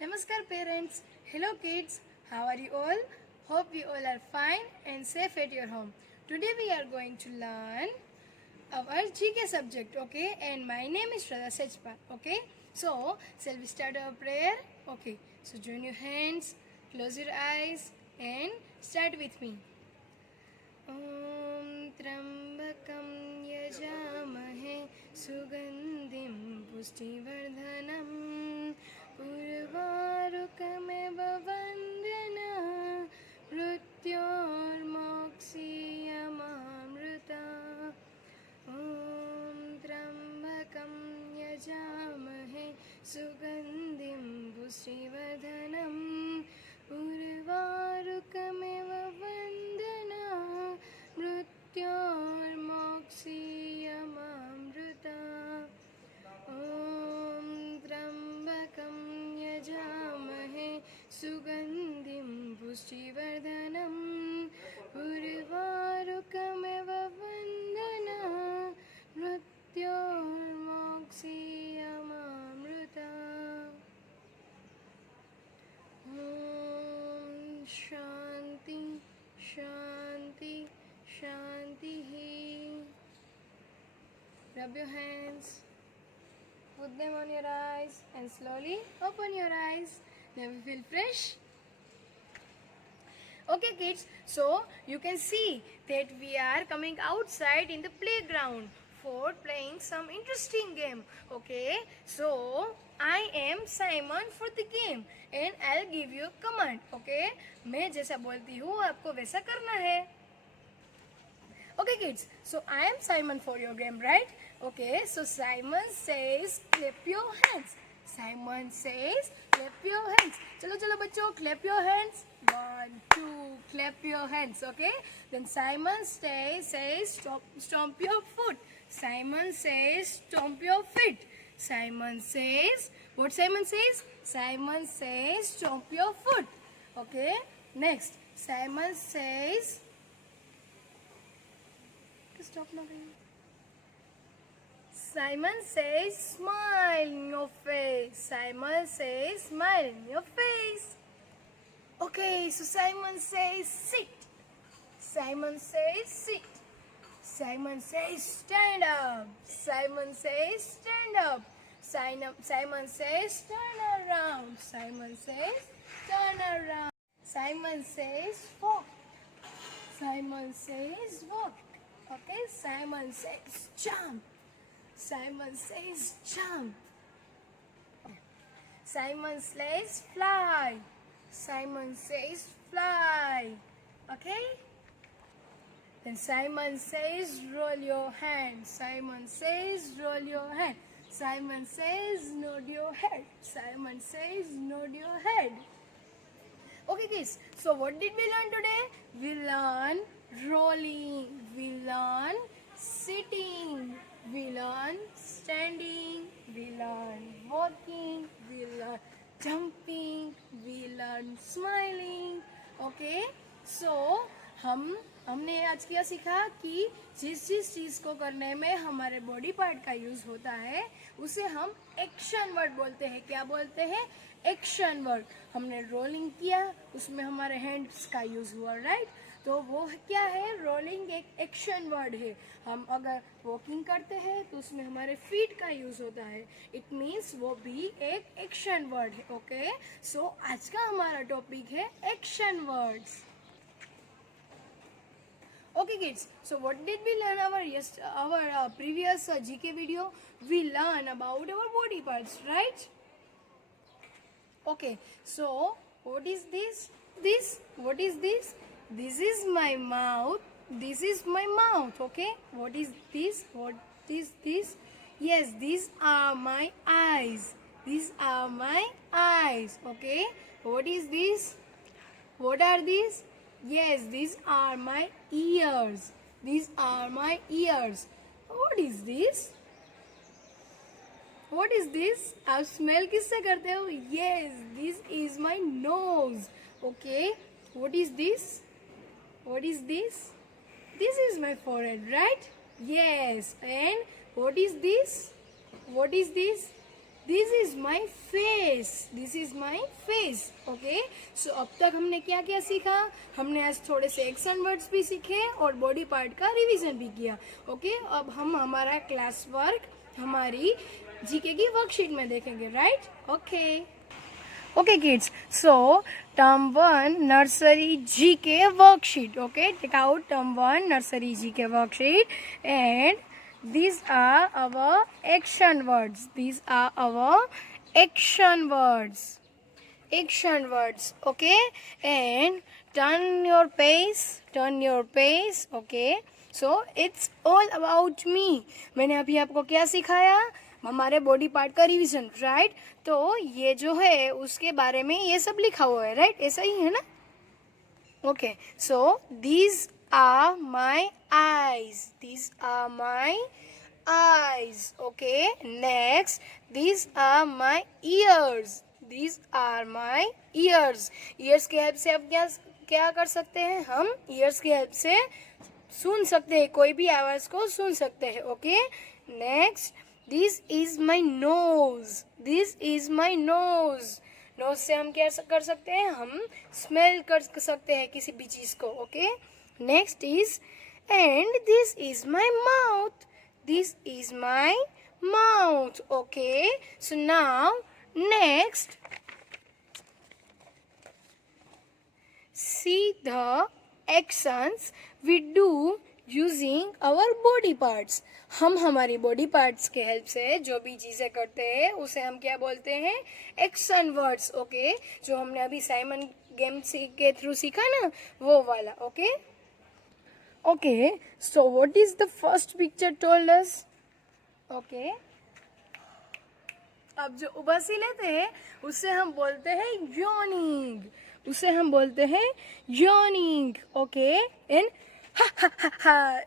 Namaskar parents. Hello kids. How are you all? Hope you all are fine and safe at your home. Today we are going to learn our GK subject, okay? And my name is Shraddha Sechpal, okay? So, shall we start our prayer? Okay. So, join your hands, close your eyes and start with me. ॐ त्र्यम्बकं यजामहे सुगन्धिं पुष्टिवर्धनम् उर्वारुकमिव वन्दना मृत्योर्मोक्षीयमामृता ॐ त्र्यम्बकं यजामहे सुगन्धिं पुष्टिवर्धनम् उर्वारुकमिव वन्दना मृत्योर्मोक्षीयमामृता ॐ त्र्यम्बकं यजामहे सुगन्धिं पुष्टिवर्धनम् उर्वारुकमिव वन्दना मृत्योर्मोक्षीयमामृता ॐ शान्ति शान्ति शान्तिः. Rub your hands, put them on your eyes and slowly open your eyes. Now you feel fresh? Okay kids, so you can see that we are coming outside in the playground for playing some interesting game. Okay, so I am Simon for the game and I'll give you a command. Okay, मैं जैसा बोलती हूँ आपको वैसा करना है. Okay kids, so I am Simon for your game, right? Okay, so Simon says clap your hands. Simon says clap your hands. चलो चलो बच्चों, clap your hands. 1, 2, clap your hands. Okay, then Simon says stomp your foot. Simon says stomp your feet. Simon says, what Simon says? Simon says stomp your foot. Okay, next Simon says, stop now. Simon says smile in your face. Simon says smile in your face. Okay, so Simon says sit. Simon says sit. Simon says stand up. Simon says stand up. Simon says turn around. Simon says turn around. Simon says walk. Simon says walk. Okay, Simon says jump. Simon says jump. Simon says fly. Simon says fly. Okay? Then Simon says roll your hand. Simon says roll your hand. Simon says nod your head. Simon says nod your head. Okay kids, so what did we learn today? We learn rolling, we learn sitting, we learn standing, we learn walking, we learn jumping, we learn smiling. Okay, so हमने आज क्या सीखा कि जिस चीज़ को करने में हमारे बॉडी पार्ट का यूज़ होता है उसे हम एक्शन वर्ड बोलते हैं. क्या बोलते हैं? Action word. हमने रोलिंग किया, उसमें हमारे हैंड्स का यूज़ हुआ, राइट? तो वो क्या है? रोलिंग एक एक्शन वर्ड है. हम अगर वॉकिंग करते हैं तो उसमें हमारे फीट का यूज़ होता है. इट मीन्स वो भी एक एक्शन वर्ड है. ओके, सो आज का हमारा टॉपिक है action words. Okay kids, so what did we learn our previous GK video? We learn about our body parts, right? Okay, so what is this? What is this? This is my mouth. This is my mouth. Okay, what is this? What is this? Yes, these are my eyes. These are my eyes. Okay, what is this? What are these? Yes, these are my ears. These are my ears. What is this? What is this? आप smell किससे करते हो? Yes, this is my nose. Okay, what is this? What is this? This is my forehead, right? Yes, and what is this? What is this? This is my face, this is my face. Okay, so अब तक हमने क्या क्या सीखा? हमने आज थोड़े से एक्शन वर्ड्स भी सीखे और बॉडी पार्ट का रिवीजन भी किया। ओके, अब हम हमारा क्लास वर्क हमारी जीके की वर्कशीट में देखेंगे, right? Okay kids, so term 1 nursery GK worksheet. Okay, take out term 1 nursery GK worksheet, and these are our action words. These are our action words. Action words. Okay, and turn your page. Turn your page. Okay, so it's all about me. मैंने अभी आपको क्या सिखाया? हमारे body part का revision, right? तो ये जो है उसके बारे में ये सब लिखा हुआ है, राइट? ऐसा ही है ना? Okay, so these are my eyes, these are my eyes. Okay, next, these are my ears, these are my ears. Ears की हेल्प से अब क्या क्या कर सकते हैं? हम ईयर्स की हेल्प से सुन सकते हैं, कोई भी आवाज को सुन सकते हैं। Okay, next, this is my nose, this is my nose. Nose से हम क्या कर सकते हैं? हम स्मेल कर सकते हैं किसी भी चीज को। Okay, next is, and this is my mouth, this is my mouth. Okay, so now next, see the actions we do using our body parts. हम हमारी बॉडी पार्ट्स के हेल्प से जो भी चीजें करते हैं उसे हम क्या बोलते हैं? Action words. ओके, जो हमने अभी साइमन गेम के थ्रू सीखा ना, वो वाला। Okay, okay, so what is the first picture told us? Okay, अब जो उबासी लेते हैं उससे हम बोलते हैं यॉर्निंग, उसे हम बोलते हैं यॉर्निंग। ओके, एंड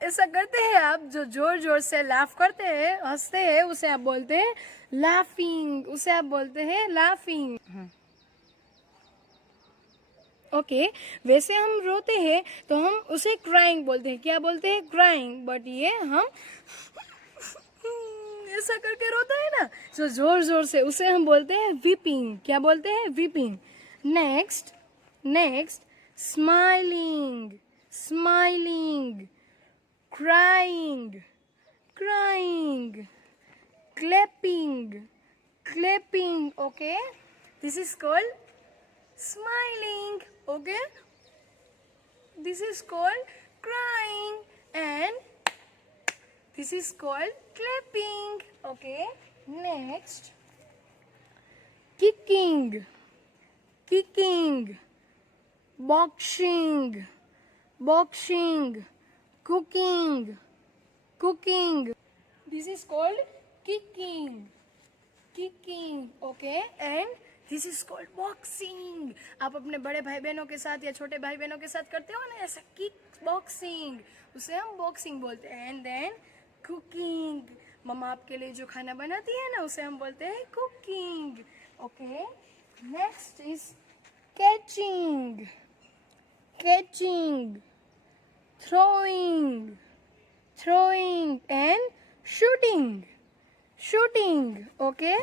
ऐसा करते हैं आप, जो जोर जोर से लाफ करते हैं, हंसते हैं, उसे आप बोलते हैं लाफिंग, उसे आप बोलते हैं लाफिंग। ओके, वैसे हम रोते हैं तो हम उसे क्राइंग बोलते हैं। क्या बोलते हैं? क्राइंग। बट ये हम ऐसा करके रोता है ना, जो जोर जोर से, उसे हम बोलते हैं वीपिंग। क्या बोलते हैं? Weeping. Next, next, smiling, smiling, crying, crying, clapping, clapping. Okay, this is called smiling. Okay, this is called crying, and this is called clapping. Okay, next, kicking, kicking, boxing, boxing, cooking, cooking. This is called kicking, kicking. Okay, and this is called boxing. आप अपने बड़े भाई बहनों के साथ या छोटे भाई बहनों के साथ करते हो ना ऐसा, किक बॉक्सिंग, उसे हम बॉक्सिंग बोलते हैं। एंड देन कुकिंग, मम्मा आपके लिए जो खाना बनाती है ना, उसे हम बोलते हैं cooking. Okay, next is catching, catching, throwing, throwing, and shooting, shooting. Okay,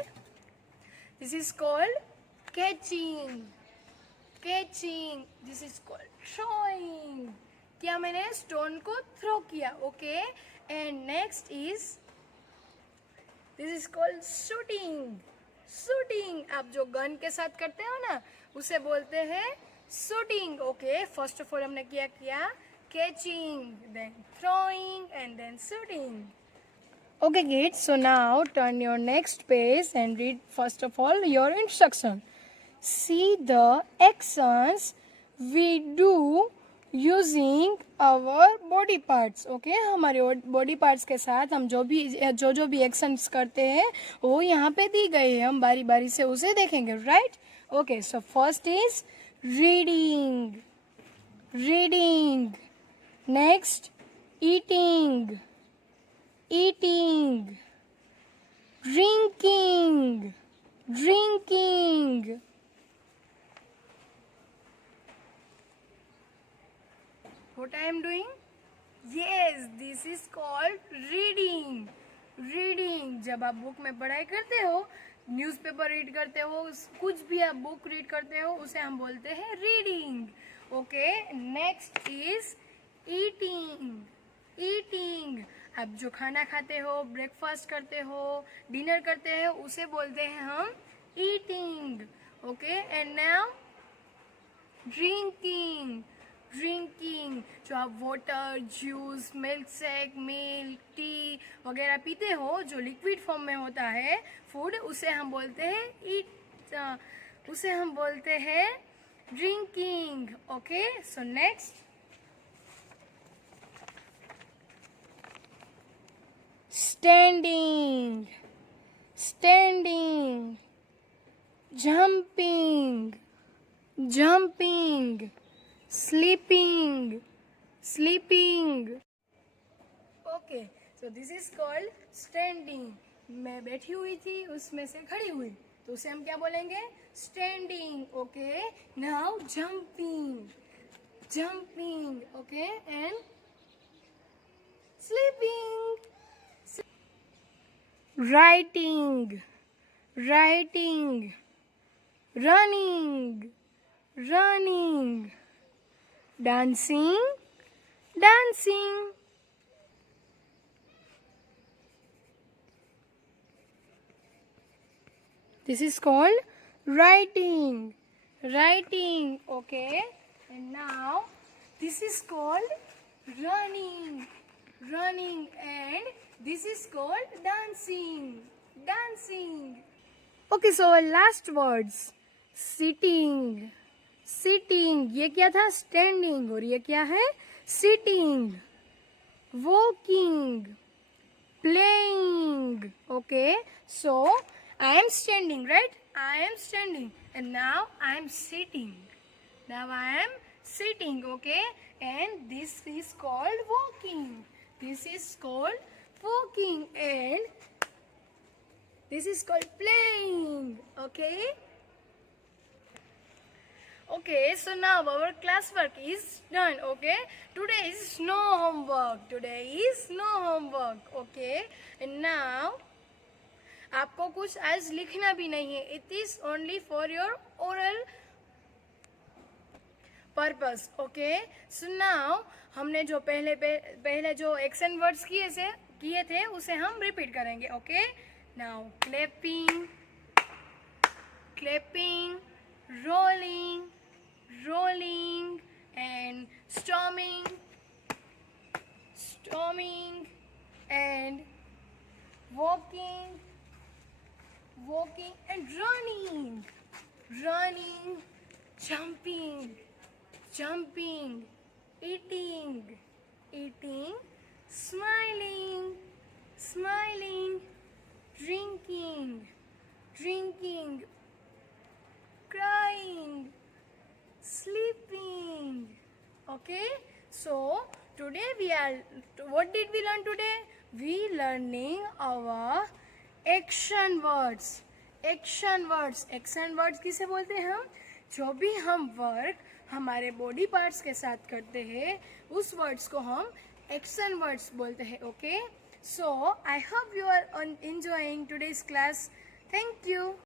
this is called catching, catching. This is called throwing. क्या मैंने स्टोन को थ्रो किया। Okay, and next is, this is called shooting, shooting. आप जो gun के साथ करते हो ना, उसे बोलते हैं shooting. Okay, first of all हमने क्या किया? Catching, then throwing, and then shooting. Okay kids, so now turn your next page and read first of all your instruction. See the actions we do using our body parts. Okay, हमारे body parts के साथ हम जो भी actions करते हैं वो यहाँ पे दी गई है, हम बारी बारी से उसे देखेंगे, right? Okay, so first is reading, reading. Next, eating, eating, drinking, drinking. What I am doing? Yes, this is called reading. Reading. जब आप बुक में पढ़ाई करते हो न्यूज़पेपर रीड करते हो, कुछ भी आप बुक रीड करते हो, उसे हम बोलते हैं reading. Okay, next is eating. Eating, आप जो खाना खाते हो, ब्रेकफास्ट करते हो, डिनर करते हो, उसे बोलते हैं हम eating. Okay, and now drinking. Drinking, जो आप water, juice, milk shake, milk, T वगैरह पीते हो, जो लिक्विड फॉर्म में होता है फूड, उसे हम बोलते हैं उसे हम बोलते हैं drinking. Okay, so next standing. Standing, jumping, jumping, sleeping, sleeping. Okay, so this is called standing. मैं बैठी हुई थी, उसमें से खड़ी हुई, तो उसे हम क्या बोलेंगे? Standing. Okay, now jumping, jumping. Okay, and sleeping. Writing, writing. Running, running. Dancing, dancing. This is called writing, writing. Okay, and now this is called running, running, and this is called dancing, dancing. Okay, so our last words. Sitting, sitting. ये क्या था? Standing. और ये क्या है? Sitting. Walking, playing. Okay, so I am standing, right? I am standing, and now I am sitting. Now I am sitting. Okay, and this is called walking. This is called walking, and this is called playing. Okay. Okay, so now our classwork is done. Okay, today is no homework. Today is no homework. Okay, and now आपको कुछ आज लिखना भी नहीं है. It is only for your oral purpose. Okay, so now हमने जो पहले जो एक्शन वर्ड्स किए थे उसे हम रिपीट करेंगे. Okay, now clapping, clapping, rolling, rolling, and storming, storming, and walking, walking, and running, running, jumping, jumping, eating, eating, smiling, smiling, drinking, drinking, crying, sleeping. Okay, so today what did we learn today? We learning our action words. Action words. Action words किसे बोलते हैं हम? जो भी हम work हमारे body parts के साथ करते हैं, उस वर्ड्स को हम एक्शन वर्ड्स बोलते हैं. Okay, so I hope you are enjoying today's class. Thank you.